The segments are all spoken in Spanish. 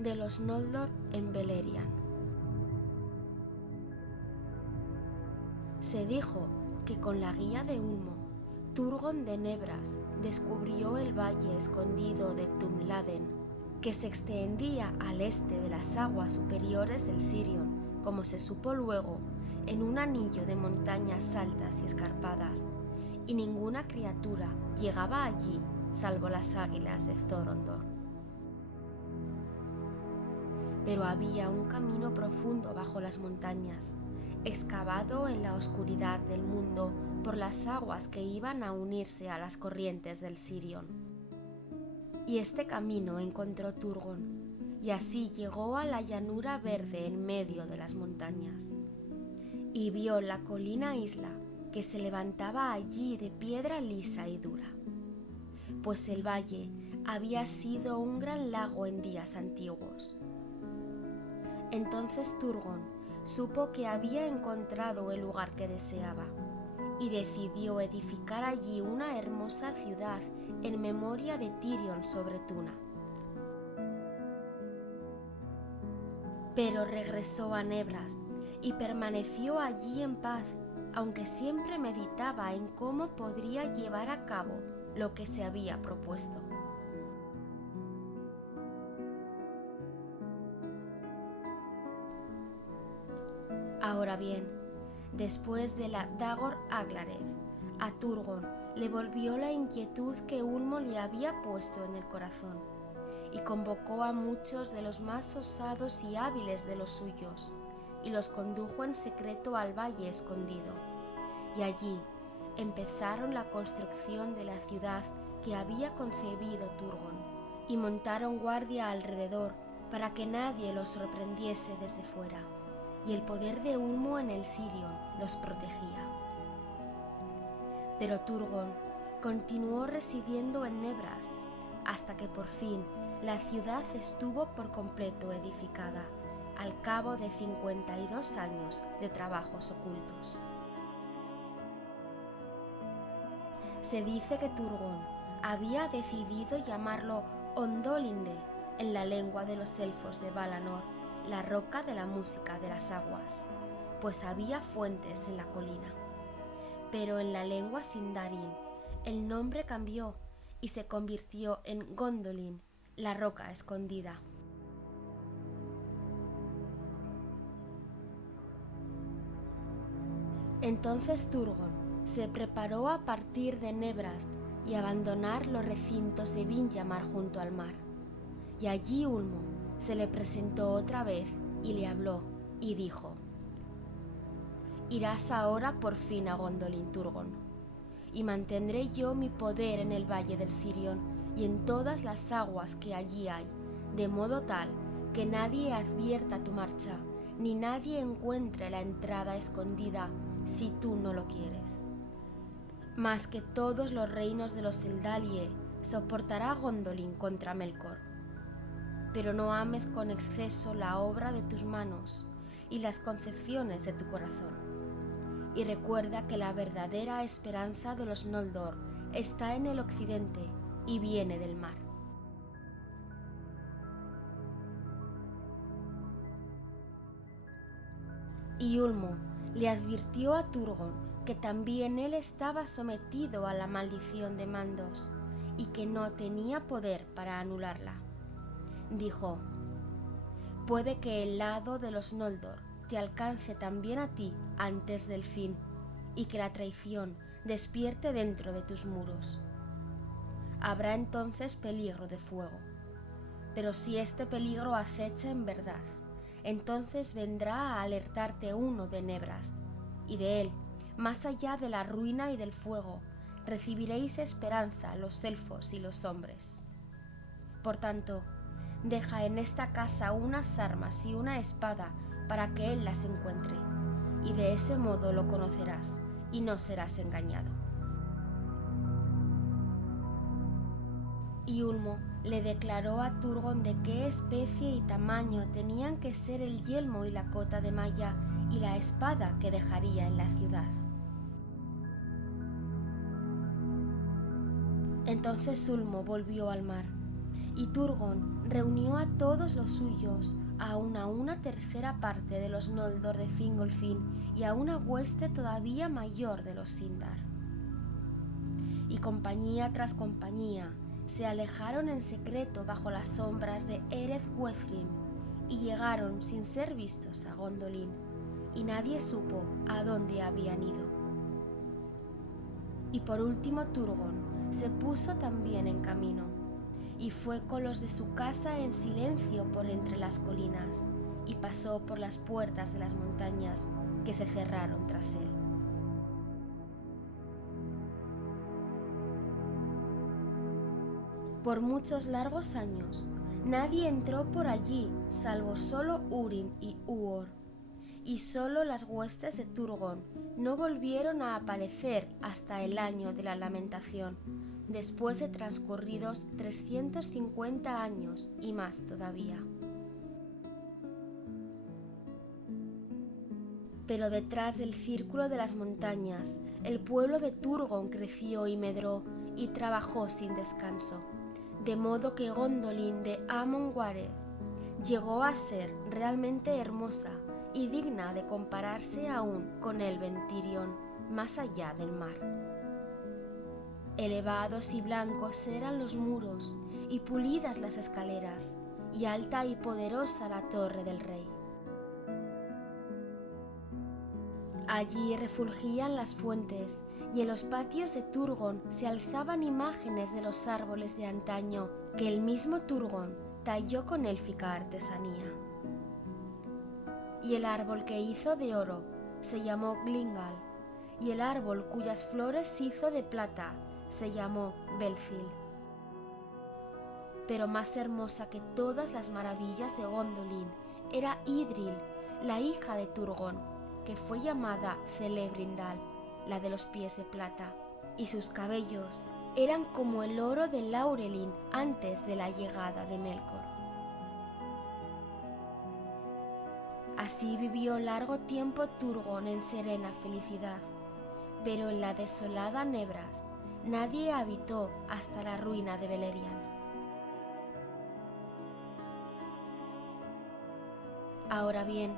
de los Noldor en Beleriand. Se dijo que con la guía de Ulmo, Turgon de Nebras descubrió el valle escondido de Tumladen, que se extendía al este de las aguas superiores del Sirion, como se supo luego, en un anillo de montañas altas y escarpadas, y ninguna criatura llegaba allí salvo las águilas de Thorondor. Pero había un camino profundo bajo las montañas, excavado en la oscuridad del mundo por las aguas que iban a unirse a las corrientes del Sirion. Y este camino encontró Turgon, y así llegó a la llanura verde en medio de las montañas. Y vio la colina isla que se levantaba allí de piedra lisa y dura, pues el valle había sido un gran lago en días antiguos. Entonces Turgon supo que había encontrado el lugar que deseaba y decidió edificar allí una hermosa ciudad en memoria de Tirion sobre Tuna. Pero regresó a Nebras y permaneció allí en paz, aunque siempre meditaba en cómo podría llevar a cabo lo que se había propuesto. Ahora bien, después de la Dagor Aglarev, a Turgon le volvió la inquietud que Ulmo le había puesto en el corazón, y convocó a muchos de los más osados y hábiles de los suyos, y los condujo en secreto al valle escondido, y allí empezaron la construcción de la ciudad que había concebido Turgon, y montaron guardia alrededor para que nadie los sorprendiese desde fuera, y el poder de Ulmo en el Sirion los protegía. Pero Turgon continuó residiendo en Nebrast hasta que por fin la ciudad estuvo por completo edificada, al cabo de 52 años de trabajos ocultos. Se dice que Turgon había decidido llamarlo Ondolinde en la lengua de los elfos de Valanor, la roca de la música de las aguas, pues había fuentes en la colina. Pero en la lengua Sindarin el nombre cambió y se convirtió en Gondolin, la roca escondida. Entonces Turgon se preparó a partir de Nebrast y abandonar los recintos de Vinyamar junto al mar. Y allí Ulmo se le presentó otra vez y le habló y dijo: «Irás ahora por fin a Gondolin, Turgon, y mantendré yo mi poder en el valle del Sirion y en todas las aguas que allí hay, de modo tal que nadie advierta tu marcha, ni nadie encuentre la entrada escondida si tú no lo quieres. Mas que todos los reinos de los Eldalie soportará Gondolin contra Melkor. Pero no ames con exceso la obra de tus manos y las concepciones de tu corazón. Y recuerda que la verdadera esperanza de los Noldor está en el occidente y viene del mar». Y Ulmo le advirtió a Turgon que también él estaba sometido a la maldición de Mandos y que no tenía poder para anularla. Dijo: «Puede que el lado de los Noldor te alcance también a ti antes del fin, y que la traición despierte dentro de tus muros. Habrá entonces peligro de fuego, pero si este peligro acecha en verdad, entonces vendrá a alertarte uno de Nebrast, y de él, más allá de la ruina y del fuego, recibiréis esperanza los elfos y los hombres. Por tanto, deja en esta casa unas armas y una espada para que él las encuentre, y de ese modo lo conocerás y no serás engañado». Y Ulmo le declaró a Turgon de qué especie y tamaño tenían que ser el yelmo y la cota de malla y la espada que dejaría en la ciudad. Entonces Ulmo volvió al mar, Y Turgon reunió a todos los suyos, aun a una tercera parte de los Noldor de Fingolfin y a una hueste todavía mayor de los Sindar. Y compañía tras compañía se alejaron en secreto bajo las sombras de Ereth Güethrim y llegaron sin ser vistos a Gondolin, y nadie supo a dónde habían ido. Y por último Turgon se puso también en camino, y fue con los de su casa en silencio por entre las colinas, y pasó por las puertas de las montañas que se cerraron tras él. Por muchos largos años, nadie entró por allí salvo solo Húrin y Huor, y solo las huestes de Turgon no volvieron a aparecer hasta el año de la lamentación, después de transcurridos 350 años y más todavía. Pero detrás del círculo de las montañas, el pueblo de Turgon creció y medró y trabajó sin descanso, de modo que Gondolin de Amon Wareth llegó a ser realmente hermosa y digna de compararse aún con el Ventirion, más allá del mar. Elevados y blancos eran los muros, y pulidas las escaleras, y alta y poderosa la torre del rey. Allí refulgían las fuentes, y en los patios de Turgon se alzaban imágenes de los árboles de antaño que el mismo Turgon talló con élfica artesanía. Y el árbol que hizo de oro se llamó Glingal, y el árbol cuyas flores hizo de plata se llamó Belfil. Pero más hermosa que todas las maravillas de Gondolin era Idril, la hija de Turgon, que fue llamada Celebrindal, la de los pies de plata, y sus cabellos eran como el oro de Laurelin antes de la llegada de Melkor. Así vivió largo tiempo Turgon en serena felicidad, pero en la desolada Nebrast nadie habitó hasta la ruina de Beleriand. Ahora bien,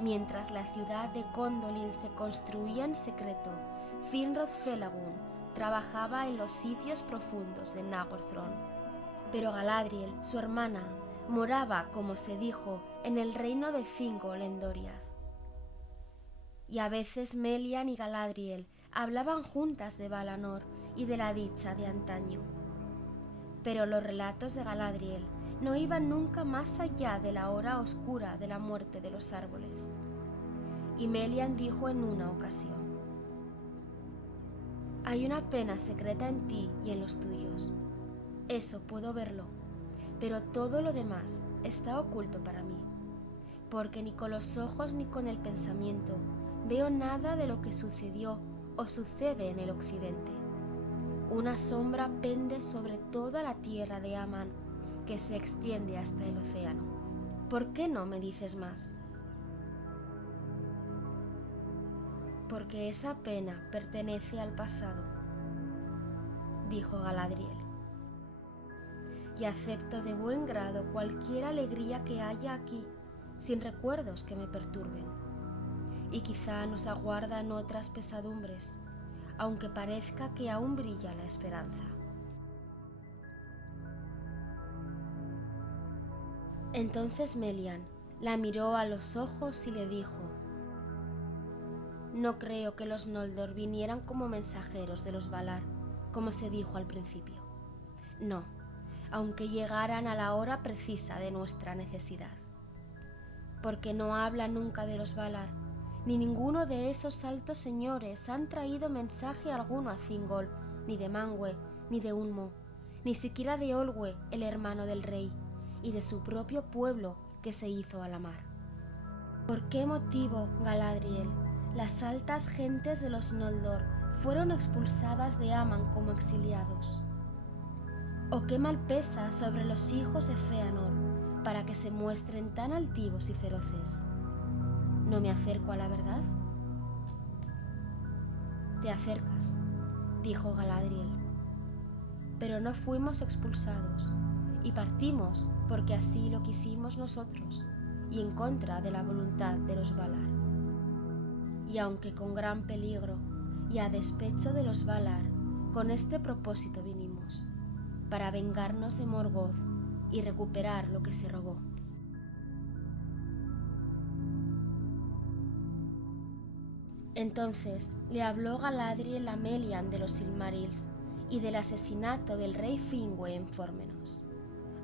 mientras la ciudad de Gondolin se construía en secreto, Finrod Felagund trabajaba en los sitios profundos de Nagorthron. Pero Galadriel, su hermana, moraba, como se dijo, en el reino de Thingol en Doriath. Y a veces Melian y Galadriel hablaban juntas de Valanor y de la dicha de antaño. Pero los relatos de Galadriel no iban nunca más allá de la hora oscura de la muerte de los árboles. Y Melian dijo en una ocasión: «Hay una pena secreta en ti y en los tuyos. Eso puedo verlo, pero todo lo demás está oculto para mí, porque ni con los ojos ni con el pensamiento veo nada de lo que sucedió o sucede en el occidente. Una sombra pende sobre toda la tierra de Aman, que se extiende hasta el océano. ¿Por qué no me dices más?» «Porque esa pena pertenece al pasado», dijo Galadriel, «y acepto de buen grado cualquier alegría que haya aquí, sin recuerdos que me perturben. Y quizá nos aguardan otras pesadumbres, aunque parezca que aún brilla la esperanza». Entonces Melian la miró a los ojos y le dijo: «No creo que los Noldor vinieran como mensajeros de los Valar, como se dijo al principio. No, aunque llegaran a la hora precisa de nuestra necesidad. Porque no habla nunca de los Valar, ni ninguno de esos altos señores han traído mensaje alguno a Thingol, ni de Manwë, ni de Unmo, ni siquiera de Olwë, el hermano del rey, y de su propio pueblo que se hizo a la mar. ¿Por qué motivo, Galadriel, las altas gentes de los Noldor fueron expulsadas de Aman como exiliados? ¿O qué mal pesa sobre los hijos de Fëanor para que se muestren tan altivos y feroces? ¿No me acerco a la verdad?» «Te acercas», dijo Galadriel, «pero no fuimos expulsados, y partimos porque así lo quisimos nosotros, y en contra de la voluntad de los Valar. Y aunque con gran peligro, y a despecho de los Valar, con este propósito vinimos, para vengarnos de Morgoth y recuperar lo que se robó. Entonces le habló Galadriel a Melian de los Silmarils y del asesinato del rey Finwë en Fórmenos,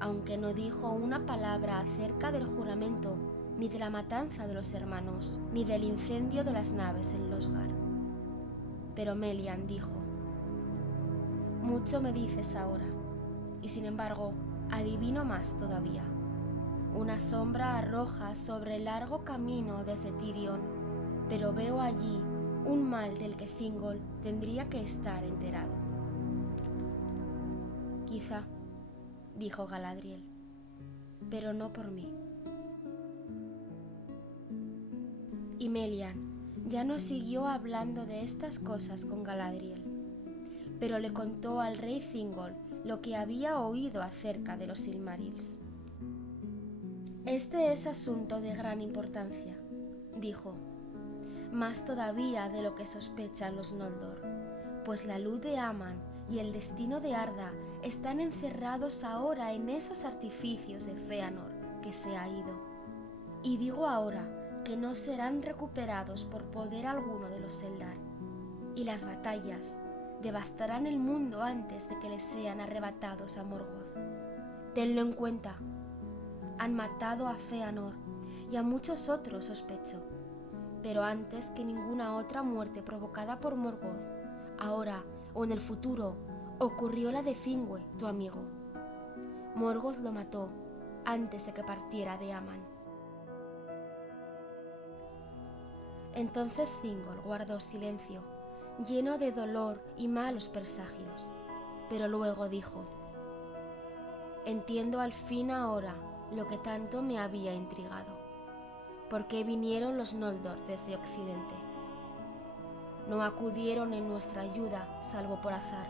aunque no dijo una palabra acerca del juramento, ni de la matanza de los hermanos, ni del incendio de las naves en Losgar. Pero Melian dijo: mucho me dices ahora, y sin embargo adivino más todavía. Una sombra arroja sobre el largo camino desde Tirion, pero veo allí un mal del que Thingol tendría que estar enterado. Quizá, dijo Galadriel, pero no por mí. Y Melian ya no siguió hablando de estas cosas con Galadriel, pero le contó al rey Thingol lo que había oído acerca de los Silmarils. Este es asunto de gran importancia, dijo, más todavía de lo que sospechan los Noldor, pues la luz de Aman y el destino de Arda están encerrados ahora en esos artificios de Fëanor que se ha ido. Y digo ahora que no serán recuperados por poder alguno de los Eldar, y las batallas devastarán el mundo antes de que les sean arrebatados a Morgoth. Tenlo en cuenta. Han matado a Fëanor y a muchos otros, sospecho, pero antes que ninguna otra muerte provocada por Morgoth, ahora o en el futuro, ocurrió la de Finwë, tu amigo. Morgoth lo mató antes de que partiera de Aman. Entonces Thingol guardó silencio, lleno de dolor y malos presagios, pero luego dijo: entiendo al fin ahora lo que tanto me había intrigado. ¿Por qué vinieron los Noldor desde Occidente? No acudieron en nuestra ayuda salvo por azar,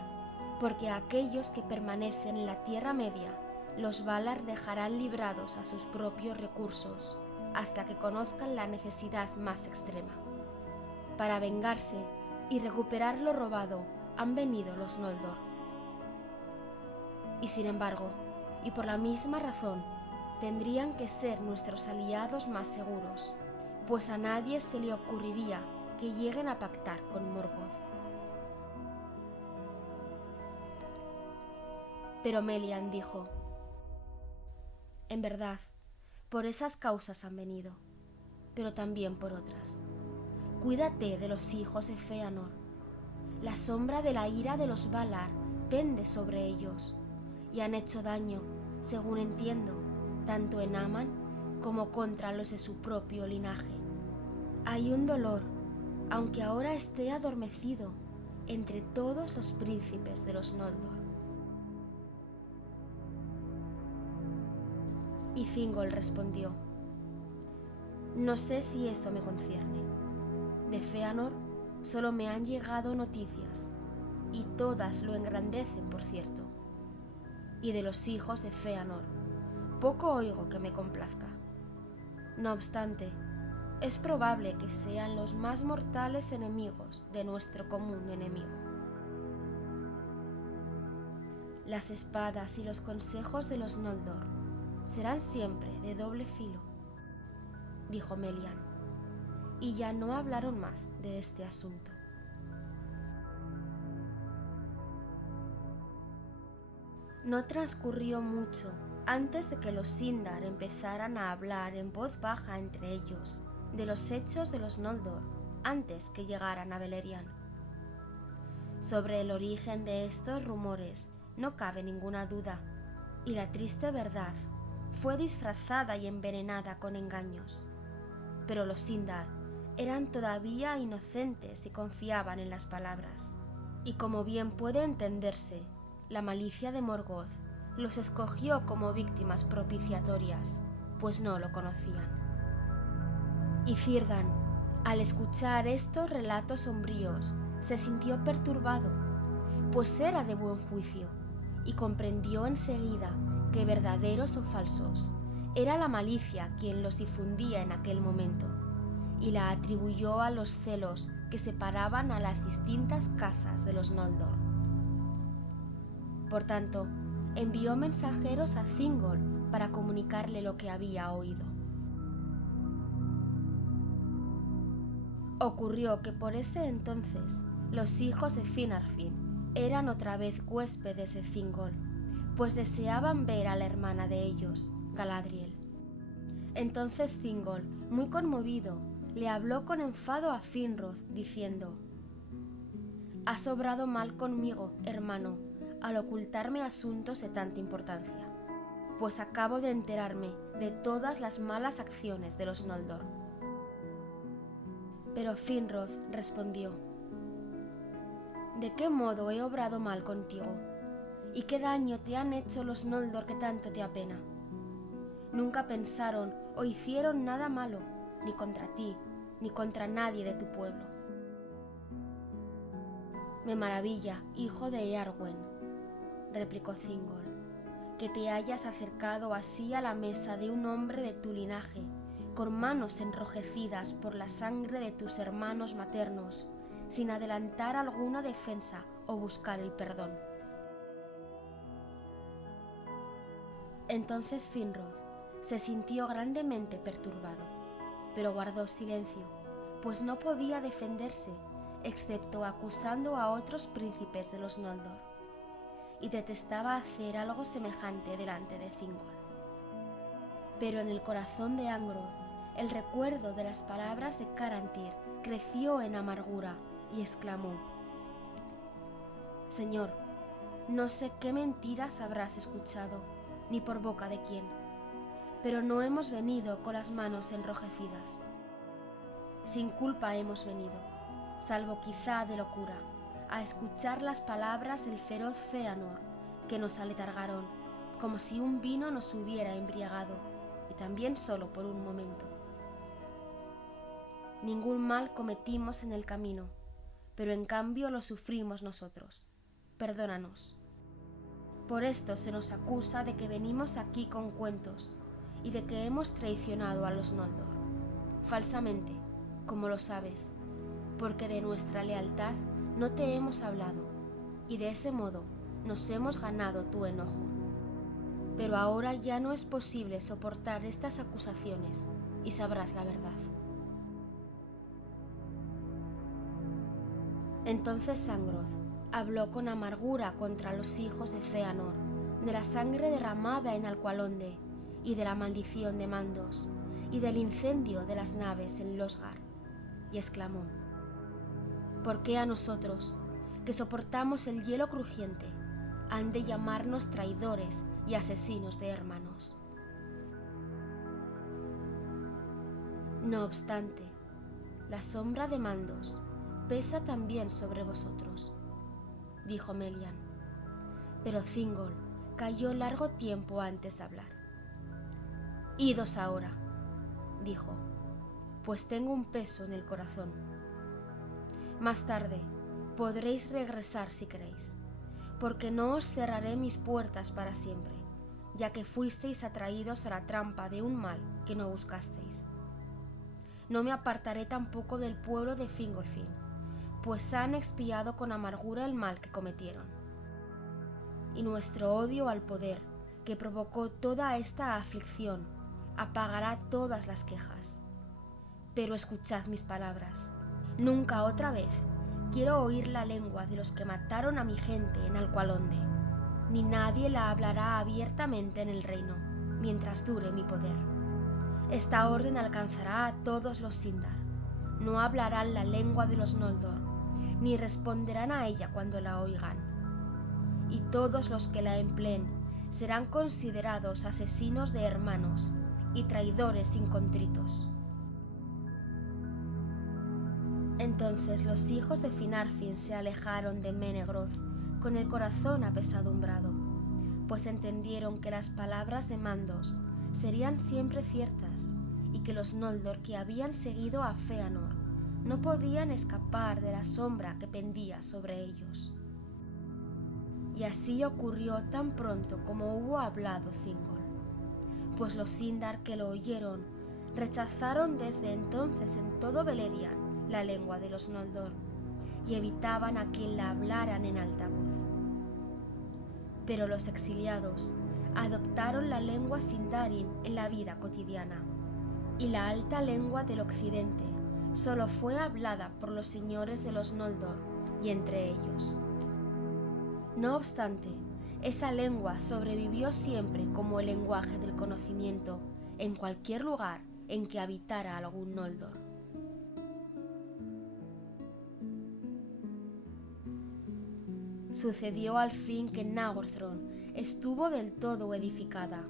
porque a aquellos que permanecen en la Tierra Media, los Valar dejarán librados a sus propios recursos hasta que conozcan la necesidad más extrema. Para vengarse y recuperar lo robado han venido los Noldor. Y sin embargo, y por la misma razón, tendrían que ser nuestros aliados más seguros, pues a nadie se le ocurriría que lleguen a pactar con Morgoth. Pero Melian dijo: en verdad, por esas causas han venido, pero también por otras. Cuídate de los hijos de Fëanor. La sombra de la ira de los Valar pende sobre ellos, y han hecho daño, según entiendo, tanto en Aman como contra los de su propio linaje. Hay un dolor, aunque ahora esté adormecido, entre todos los príncipes de los Noldor. Y Thingol respondió: no sé si eso me concierne. De Fëanor solo me han llegado noticias, y todas lo engrandecen, por cierto. Y de los hijos de Fëanor poco oigo que me complazca. No obstante, es probable que sean los más mortales enemigos de nuestro común enemigo. Las espadas y los consejos de los Noldor serán siempre de doble filo, dijo Melian, y ya no hablaron más de este asunto. No transcurrió mucho antes de que los Sindar empezaran a hablar en voz baja entre ellos de los hechos de los Noldor antes que llegaran a Beleriand. Sobre el origen de estos rumores no cabe ninguna duda, y la triste verdad fue disfrazada y envenenada con engaños. Pero los Sindar eran todavía inocentes y confiaban en las palabras, y como bien puede entenderse, la malicia de Morgoth los escogió como víctimas propiciatorias, pues no lo conocían. Y Círdan, al escuchar estos relatos sombríos, se sintió perturbado, pues era de buen juicio, y comprendió enseguida que verdaderos o falsos, era la malicia quien los difundía en aquel momento, y la atribuyó a los celos que separaban a las distintas casas de los Noldor. Por tanto, envió mensajeros a Thingol para comunicarle lo que había oído. Ocurrió que por ese entonces los hijos de Finarfin eran otra vez huéspedes de Thingol, pues deseaban ver a la hermana de ellos, Galadriel. Entonces Thingol, muy conmovido, le habló con enfado a Finrod, diciendo: «Has obrado mal conmigo, hermano, al ocultarme asuntos de tanta importancia, pues acabo de enterarme de todas las malas acciones de los Noldor». Pero Finrod respondió: «¿De qué modo he obrado mal contigo? ¿Y qué daño te han hecho los Noldor que tanto te apena? Nunca pensaron o hicieron nada malo, ni contra ti, ni contra nadie de tu pueblo». «Me maravilla, hijo de Eärwen», replicó Thingol, «que te hayas acercado así a la mesa de un hombre de tu linaje, con manos enrojecidas por la sangre de tus hermanos maternos, sin adelantar alguna defensa o buscar el perdón». Entonces Finrod se sintió grandemente perturbado, pero guardó silencio, pues no podía defenderse, excepto acusando a otros príncipes de los Noldor, y detestaba hacer algo semejante delante de Thingol. Pero en el corazón de Angrod, el recuerdo de las palabras de Carantir creció en amargura y exclamó: «Señor, no sé qué mentiras habrás escuchado, ni por boca de quién, pero no hemos venido con las manos enrojecidas. Sin culpa hemos venido, salvo quizá de locura, a escuchar las palabras del feroz Fëanor, que nos aletargaron, como si un vino nos hubiera embriagado, y también solo por un momento. Ningún mal cometimos en el camino, pero en cambio lo sufrimos nosotros. Perdónanos. Por esto se nos acusa de que venimos aquí con cuentos y de que hemos traicionado a los Noldor, falsamente, como lo sabes, porque de nuestra lealtad no te hemos hablado, y de ese modo nos hemos ganado tu enojo. Pero ahora ya no es posible soportar estas acusaciones, y sabrás la verdad». Entonces Angrod habló con amargura contra los hijos de Fëanor, de la sangre derramada en Alqualondë, y de la maldición de Mandos, y del incendio de las naves en Losgard, y exclamó: «¿Por qué a nosotros, que soportamos el hielo crujiente, han de llamarnos traidores y asesinos de hermanos?» No obstante, la sombra de Mandos pesa también sobre vosotros, dijo Melian. Pero Thingol calló largo tiempo antes de hablar. «Idos ahora», dijo, «pues tengo un peso en el corazón. Más tarde podréis regresar si queréis, porque no os cerraré mis puertas para siempre, ya que fuisteis atraídos a la trampa de un mal que no buscasteis. No me apartaré tampoco del pueblo de Fingolfin, pues han expiado con amargura el mal que cometieron. Y nuestro odio al poder, que provocó toda esta aflicción, apagará todas las quejas. Pero escuchad mis palabras. Nunca otra vez quiero oír la lengua de los que mataron a mi gente en Alqualondë, ni nadie la hablará abiertamente en el reino, mientras dure mi poder. Esta orden alcanzará a todos los Sindar. No hablarán la lengua de los Noldor, ni responderán a ella cuando la oigan. Y todos los que la empleen serán considerados asesinos de hermanos y traidores incontritos». Entonces los hijos de Finarfin se alejaron de Menegroth con el corazón apesadumbrado, pues entendieron que las palabras de Mandos serían siempre ciertas y que los Noldor que habían seguido a Fëanor no podían escapar de la sombra que pendía sobre ellos. Y así ocurrió tan pronto como hubo hablado Thingol. Pues los Sindar que lo oyeron rechazaron desde entonces en todo Beleriand la lengua de los Noldor y evitaban a quien la hablaran en alta voz. Pero los exiliados adoptaron la lengua Sindarin en la vida cotidiana, y la alta lengua del occidente solo fue hablada por los señores de los Noldor y entre ellos. No obstante, esa lengua sobrevivió siempre como el lenguaje del conocimiento en cualquier lugar en que habitara algún Noldor. Sucedió al fin que Nagorthron estuvo del todo edificada,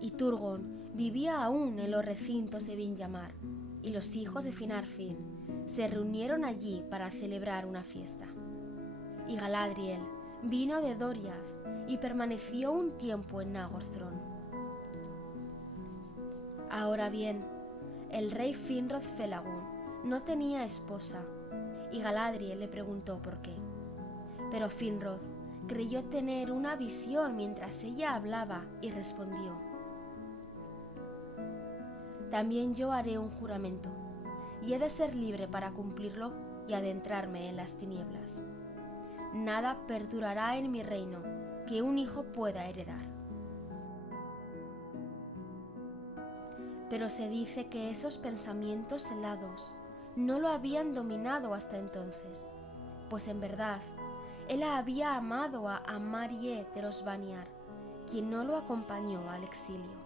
y Turgon vivía aún en los recintos de Vinyamar, y los hijos de Finarfin se reunieron allí para celebrar una fiesta. Y Galadriel vino de Doriath y permaneció un tiempo en Nagorthron. Ahora bien, el rey Finrod Felagund no tenía esposa, y Galadriel le preguntó por qué. Pero Finrod creyó tener una visión mientras ella hablaba y respondió: también yo haré un juramento, y he de ser libre para cumplirlo y adentrarme en las tinieblas. Nada perdurará en mi reino que un hijo pueda heredar. Pero se dice que esos pensamientos helados no lo habían dominado hasta entonces, pues en verdad él había amado a Amarié de los Vanyar, quien no lo acompañó al exilio.